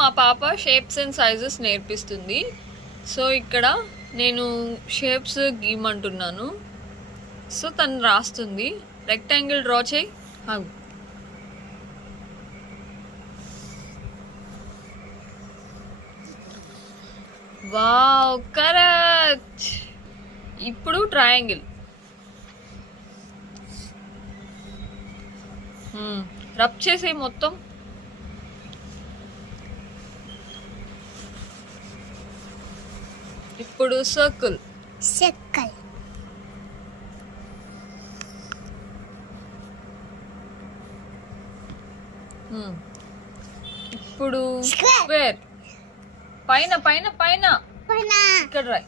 మా పాప shapes and sizes నేర్పిస్తుంది. సో ఇక్కడ నేను షేప్స్ గీయమంటున్నాను. సో తను రాస్తుంది. రెక్టాంగిల్ డ్రా చేయి. Wow, correct. ఇప్పుడు ట్రయాంగిల్. రబ్ చేసే మొత్తం. ఇప్పుడు సర్కిల్. ఇప్పుడు స్క్వేర్. పైన పైన పైన ఇక్కడ రాయి.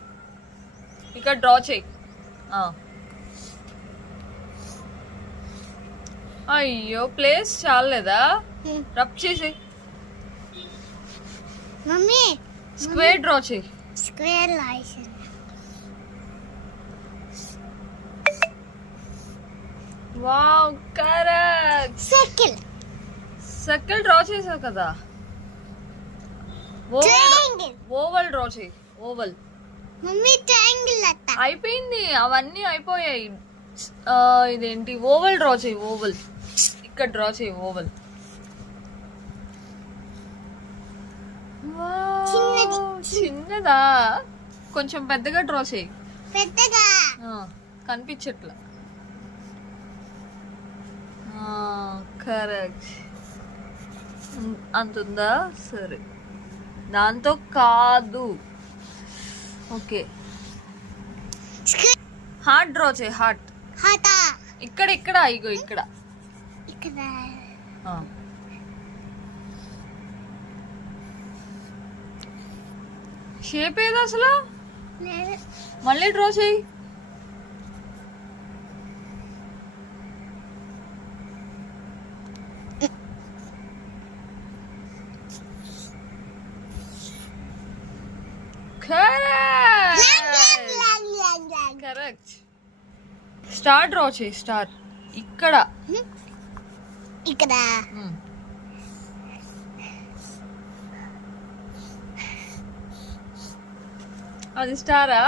ఇక్కడ డ్రా చేయి. అయ్యో, ప్లేస్ చాలేదా? రబ్ చేసి మమ్మీ స్క్వేర్ డ్రా చేయి. Square wow, correct. Circle. Circle draw చేసావు కదా. ఓవల్ డ్రా చేయి. ఓవల్. మమ్మీ ట్రయాంగిల్ అయిపోయింది, అవన్నీ అయిపోయాయి. ఇదేంటి, ఓవల్ డ్రా చేయి. ఓవల్ ఇక్కడ డ్రా చేయి. ఓవల్. చిన్నదా? కొంచెం పెద్దగా డ్రా చేయి. పెద్దగా కనిపించట్లా. కరెక్ట్. అంతుందా? సరే, దాంతో కాదు. ఓకే, హార్ట్ డ్రా చేయి. హార్ట్. ఇక్కడ ఇక్కడ ఇగో ఇక్కడ. షేప్ ఏది అసలు? మళ్ళీ డ్రా చేయి. కరెక్ట్. స్టార్ డ్రా చేయి. స్టార్ ఇక్కడ. అది స్టారా?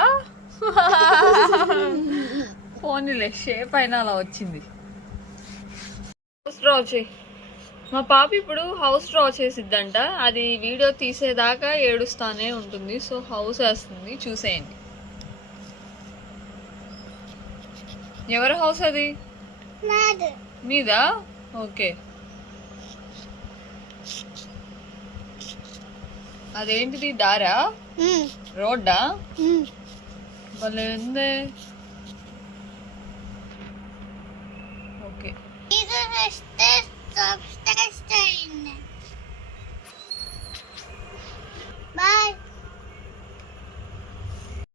పోనీలే, షేప్ అయినా అలా వచ్చింది. హౌస్ డ్రా చేయి. మా పాప ఇప్పుడు హౌస్ డ్రా చేసిద్దంట. అది వీడియో తీసేదాకా ఏడుస్తానే ఉంటుంది. సో హౌస్ వేస్తుంది, చూసేయండి. ఎవరి హౌస్ అది? మీదా? ఓకే. అదేంటిది, దారా? రోడ్డా? భలే ఉంది. ఓకే.